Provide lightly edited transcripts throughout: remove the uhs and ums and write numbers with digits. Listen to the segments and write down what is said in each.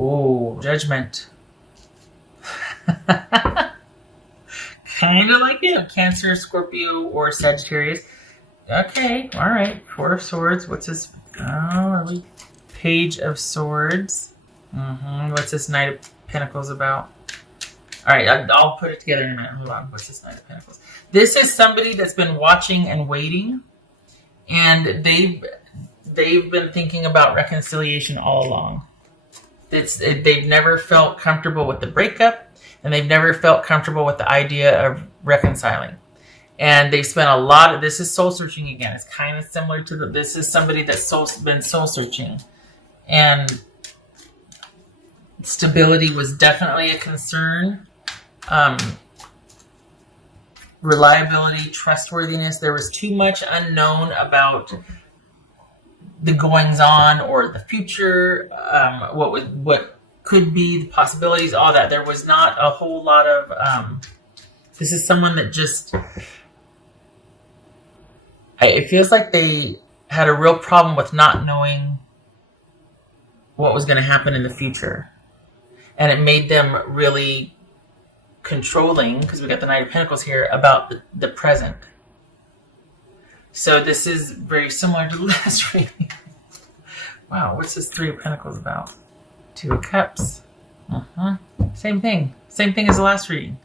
Oh, Judgment. Kind of like it. Cancer, Scorpio, or Sagittarius. Okay, all right. Four of Swords. What's this? Oh, Page of Swords. What's this Knight of Pentacles about? All right, I'll put it together in a minute. Hold on. What's this Knight of Pentacles? This is somebody that's been watching and waiting, and they've been thinking about reconciliation all along. They've never felt comfortable with the breakup, and they've never felt comfortable with the idea of reconciling. And they spent a lot of, this is soul searching again. It's kind of similar to this is somebody that's been soul searching. And stability was definitely a concern. Reliability, trustworthiness. There was too much unknown about the goings on or the future, what could be, the possibilities, all that. There was not a whole lot of, this is someone that just, it feels like they had a real problem with not knowing what was going to happen in the future. And it made them really controlling, because we got the Knight of Pentacles here, about the present. So this is very similar to the last reading. Wow, what's this Three of Pentacles about? Two of Cups. Same thing. Same thing as the last reading.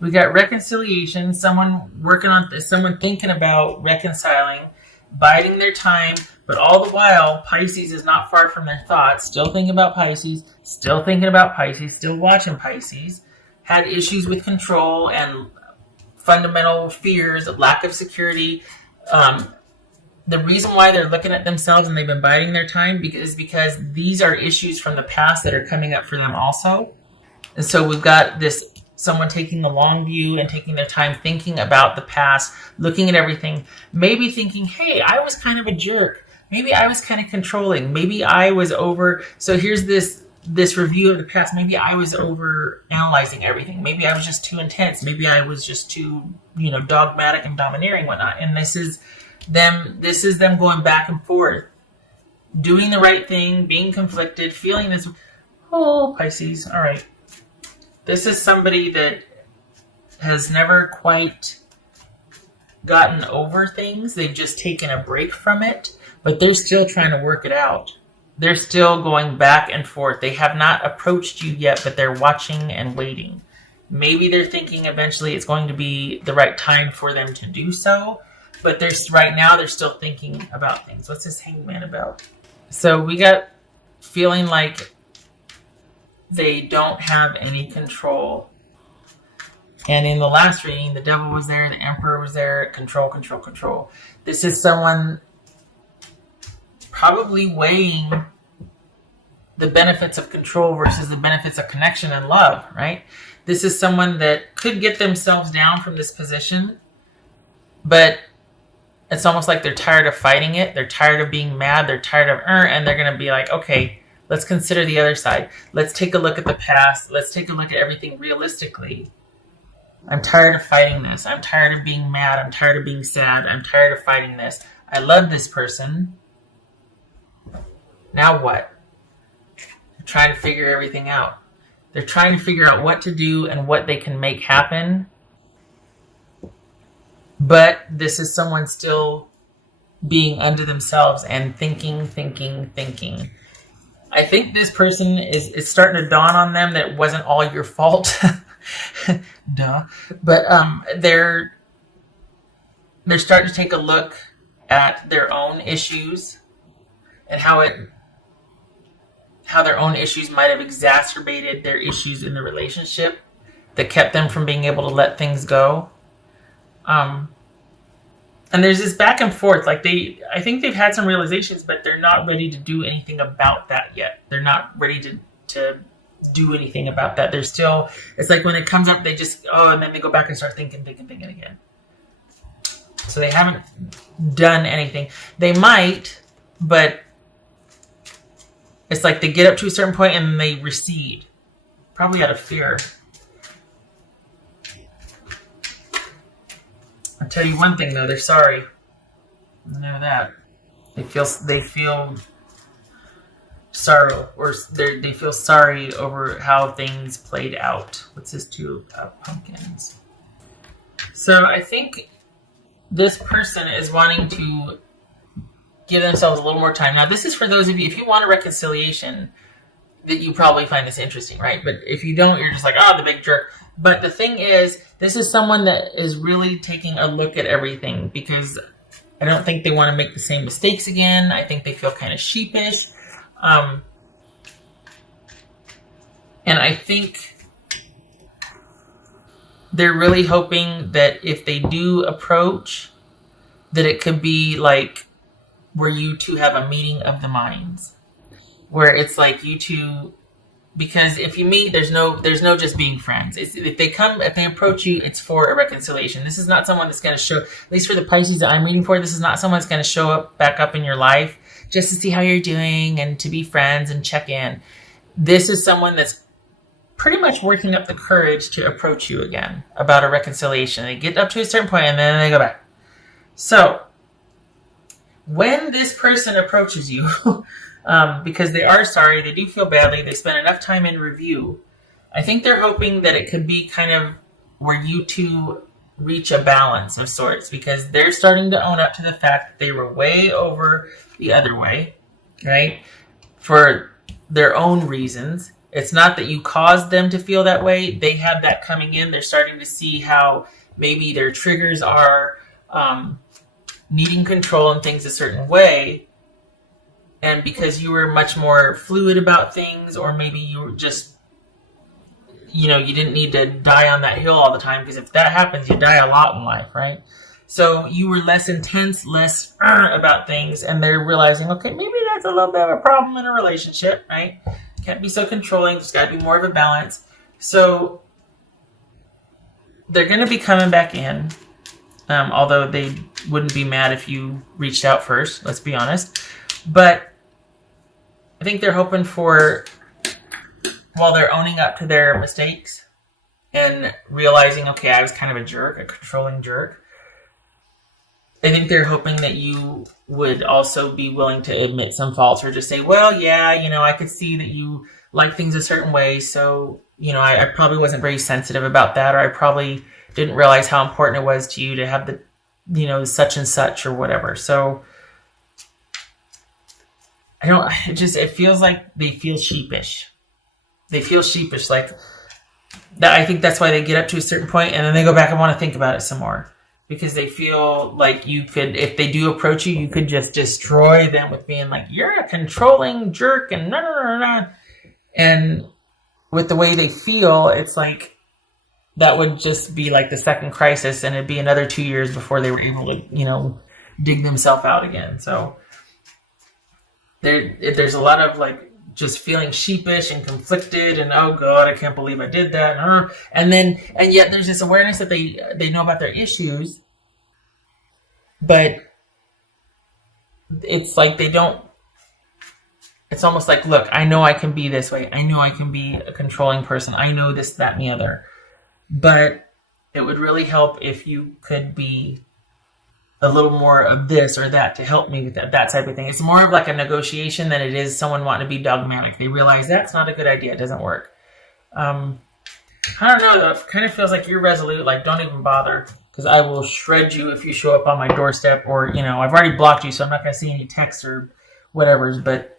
We got reconciliation, someone working on this, someone thinking about reconciling, biding their time, but all the while, Pisces is not far from their thoughts, still thinking about Pisces, still thinking about Pisces, still watching Pisces, had issues with control and fundamental fears of lack of security. The reason why they're looking at themselves and they've been biding their time is because these are issues from the past that are coming up for them also. And so we've got this someone taking the long view and taking their time thinking about the past, looking at everything, maybe thinking, hey, I was kind of a jerk. Maybe I was kind of controlling. Maybe I was over. So here's this review of the past. Maybe I was over analyzing everything. Maybe I was just too intense. Maybe I was just too, dogmatic and domineering, whatnot. And this is them going back and forth, doing the right thing, being conflicted, feeling this. Oh, Pisces. All right. This is somebody that has never quite gotten over things. They've just taken a break from it, but they're still trying to work it out. They're still going back and forth. They have not approached you yet, but they're watching and waiting. Maybe they're thinking eventually it's going to be the right time for them to do so, but right now they're still thinking about things. What's this Hangman about? So we got feeling like they don't have any control. And in the last reading, the Devil was there, the Emperor was there. Control, control, control. This is someone probably weighing the benefits of control versus the benefits of connection and love, right? This is someone that could get themselves down from this position, but it's almost like they're tired of fighting it. They're tired of being mad. They're tired of, and they're going to be like, okay, let's consider the other side. Let's take a look at the past. Let's take a look at everything realistically. I'm tired of fighting this. I'm tired of being mad. I'm tired of being sad. I'm tired of fighting this. I love this person. Now what? They're trying to figure everything out. They're trying to figure out what to do and what they can make happen. But this is someone still being unto themselves and thinking. I think this person is starting to dawn on them that it wasn't all your fault. Duh. But they're starting to take a look at their own issues and how their own issues might have exacerbated their issues in the relationship that kept them from being able to let things go. And there's this back and forth. Like I think they've had some realizations, but they're not ready to do anything about that yet. They're not ready to do anything about that. They're still, it's like when it comes up, they just, and then they go back and start thinking again. So they haven't done anything. They might, but it's like they get up to a certain point and they recede. Probably out of fear. I'll tell you one thing though, they're sorry. I know that. They feel sorrow, or they feel sorry over how things played out. What's this 2 of pumpkins? So I think this person is wanting to give themselves a little more time. Now, this is for those of you, if you want a reconciliation, that you probably find this interesting, right? But if you don't, you're just like, oh, the big jerk. But the thing is, this is someone that is really taking a look at everything, because I don't think they want to make the same mistakes again. I think they feel kind of sheepish. And I think they're really hoping that if they do approach, that it could be like where you two have a meeting of the minds, where it's like you two, because if you meet, there's no just being friends. If they approach you, it's for a reconciliation. This is not someone that's going to show, at least for the Pisces that I'm reading for, this is not someone that's going to show up back up in your life just to see how you're doing and to be friends and check in. This is someone that's pretty much working up the courage to approach you again about a reconciliation. They get up to a certain point and then they go back. So when this person approaches you, because they are sorry, they do feel badly, they spent enough time in review, I think they're hoping that it could be kind of where you two reach a balance of sorts, because they're starting to own up to the fact that they were way over the other way, right? For their own reasons. It's not that you caused them to feel that way. They have that coming in. They're starting to see how maybe their triggers are needing control and things a certain way. And because you were much more fluid about things, or maybe you were just, you didn't need to die on that hill all the time, because if that happens, you die a lot in life, right? So you were less intense, less about things, and they're realizing, okay, maybe that's a little bit of a problem in a relationship, right? Can't be so controlling. There's got to be more of a balance. So they're going to be coming back in, although they wouldn't be mad if you reached out first, let's be honest. But I think they're hoping for, while they're owning up to their mistakes and realizing, okay, I was kind of a jerk, a controlling jerk, I think they're hoping that you would also be willing to admit some faults, or just say, well, yeah, I could see that you like things a certain way, so, I probably wasn't very sensitive about that, or I probably didn't realize how important it was to you to have the, such and such or whatever. So it feels like they feel sheepish. They feel sheepish, like that. I think that's why they get up to a certain point and then they go back and want to think about it some more. Because they feel like you could, if they do approach you, you could just destroy them with being like, you're a controlling jerk and no, no, no, no. And with the way they feel, it's like that would just be like the second crisis, and it'd be another 2 years before they were able to, dig themselves out again. So there's a lot of like just feeling sheepish and conflicted, and oh God, I can't believe I did that. And yet there's this awareness that they know about their issues, but it's like it's almost like, look, I know I can be this way. I know I can be a controlling person. I know this, that, and the other. But it would really help if you could be a little more of this or that to help me with that type of thing. It's more of like a negotiation than it is someone wanting to be dogmatic. They realize that's not a good idea. It doesn't work. I don't know, though. It kind of feels like you're resolute. Like, don't even bother, because I will shred you if you show up on my doorstep, or, I've already blocked you, so I'm not going to see any texts or whatever. But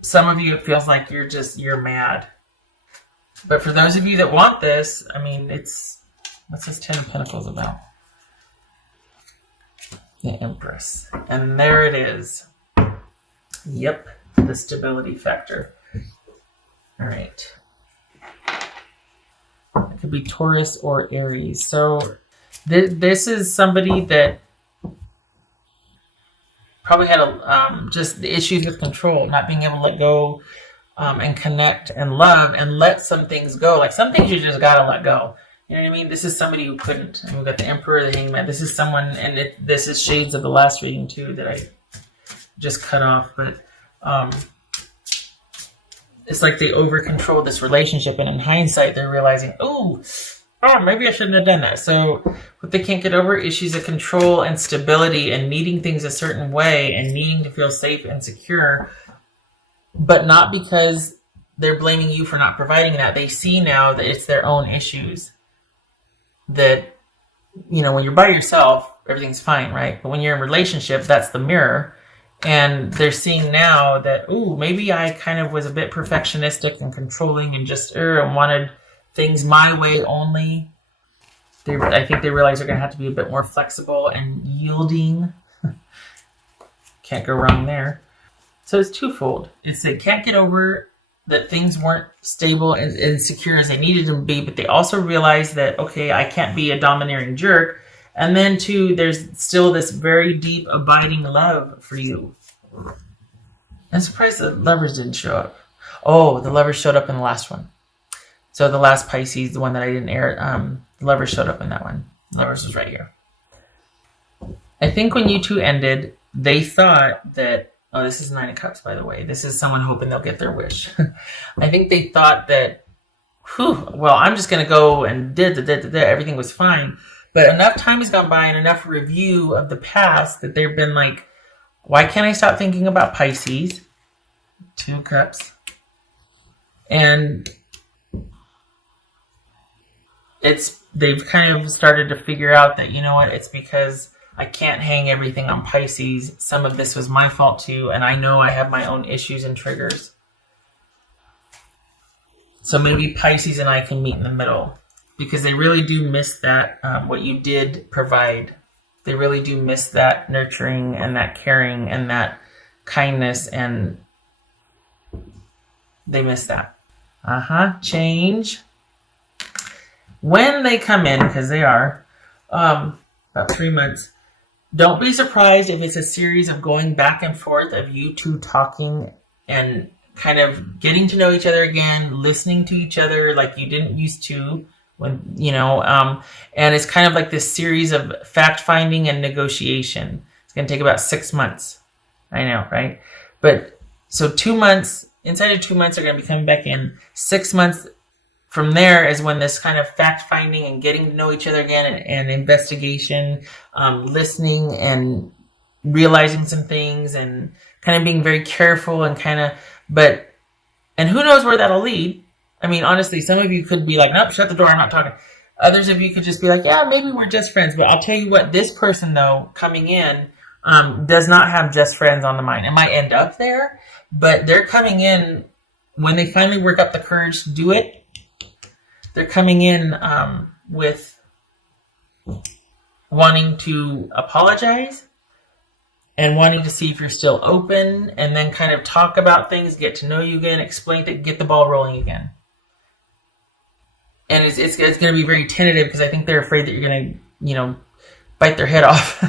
some of you, it feels like you're mad. But for those of you that want this, what's this 10 of Pentacles about? The Empress. And there it is. Yep, the stability factor. All right. It could be Taurus or Aries. So this is somebody that probably had just issues with control, not being able to let go and connect and love and let some things go. Like some things you just got to let go. You know what I mean? This is somebody who couldn't. And we've got the Emperor, the Hangman. This is someone, and this is shades of the last reading too that I just cut off. But it's like they over-controlled this relationship, and in hindsight, they're realizing, oh, maybe I shouldn't have done that. So what they can't get over, issues of control and stability and needing things a certain way and needing to feel safe and secure, but not because they're blaming you for not providing that. They see now that it's their own issues. That, when you're by yourself, everything's fine, right? But when you're in a relationship, that's the mirror. And they're seeing now that, maybe I kind of was a bit perfectionistic and controlling and just and wanted things my way only. I think they realize they're going to have to be a bit more flexible and yielding. Can't go wrong there. So it's twofold. It's they can't get over that things weren't stable and secure as they needed them to be, but they also realize that, okay, I can't be a domineering jerk. And then, two, there's still this very deep, abiding love for you. I'm surprised the lovers didn't show up. Oh, the lovers showed up in the last one. So the last Pisces, the one that I didn't air, the lovers showed up in that one. The lovers was right here. I think when you two ended, they thought that, this is 9 of Cups, by the way. This is someone hoping they'll get their wish. I think they thought that, I'm just going to go and everything was fine. But enough time has gone by and enough review of the past that they've been like, why can't I stop thinking about Pisces? 2 of Cups. And they've kind of started to figure out that, it's because I can't hang everything on Pisces. Some of this was my fault too, and I know I have my own issues and triggers. So maybe Pisces and I can meet in the middle, because they really do miss that, what you did provide. They really do miss that nurturing and that caring and that kindness, and they miss that. Change. When they come in, because they are, about 3 months, don't be surprised if it's a series of going back and forth of you two talking and kind of getting to know each other again, listening to each other like you didn't used to, and it's kind of like this series of fact-finding and negotiation. It's going to take about 6 months. I know, right? But so 2 months, inside of 2 months, they're going to be coming back in. 6 months from there is when this kind of fact-finding and getting to know each other again and investigation, listening and realizing some things and kind of being very careful and and who knows where that'll lead. I mean, honestly, some of you could be like, nope, shut the door, I'm not talking. Others of you could just be like, yeah, maybe we're just friends. But I'll tell you what, this person, though, coming in, does not have just friends on the mind. It might end up there, but they're coming in, when they finally work up the courage to do it, they're coming in with wanting to apologize and wanting to see if you're still open, and then kind of talk about things, get to know you again, explain it, get the ball rolling again. And it's going to be very tentative, because I think they're afraid that you're going to, bite their head off.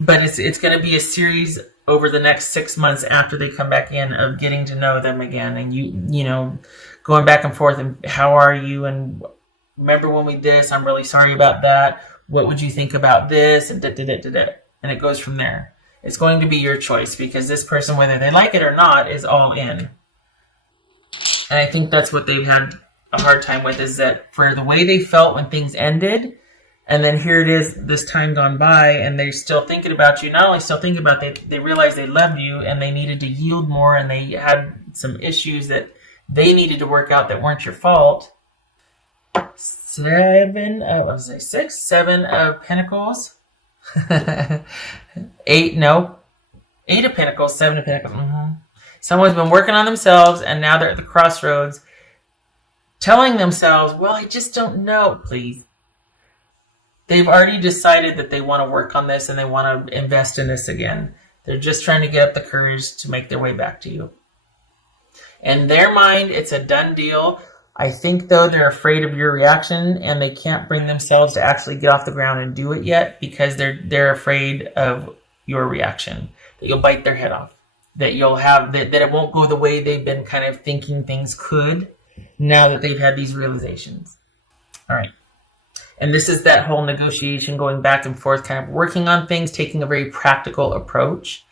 But it's going to be a series over the next 6 months after they come back in of getting to know them again, and you going back and forth, and how are you, and remember when we did this, I'm really sorry about that, what would you think about this, and and it goes from there. It's going to be your choice, because this person, whether they like it or not, is all in. And I think that's what they've had a hard time with, is that for the way they felt when things ended, and then here it is, this time gone by, and they're still thinking about you. Not only still thinking about it, they realized they loved you, and they needed to yield more, and they had some issues that they needed to work out that weren't your fault. 7 of Pentacles. 8 of Pentacles, 7 of Pentacles. Someone's been working on themselves, and now they're at the crossroads, telling themselves, well, I just don't know, please. They've already decided that they want to work on this and they want to invest in this again. They're just trying to get up the courage to make their way back to you. In their mind, it's a done deal. I think, though, they're afraid of your reaction, and they can't bring themselves to actually get off the ground and do it yet, because they're afraid of your reaction, that you'll bite their head off, that you'll have that it won't go the way they've been kind of thinking things could, now that they've had these realizations. All right. And this is that whole negotiation, going back and forth, kind of working on things, taking a very practical approach.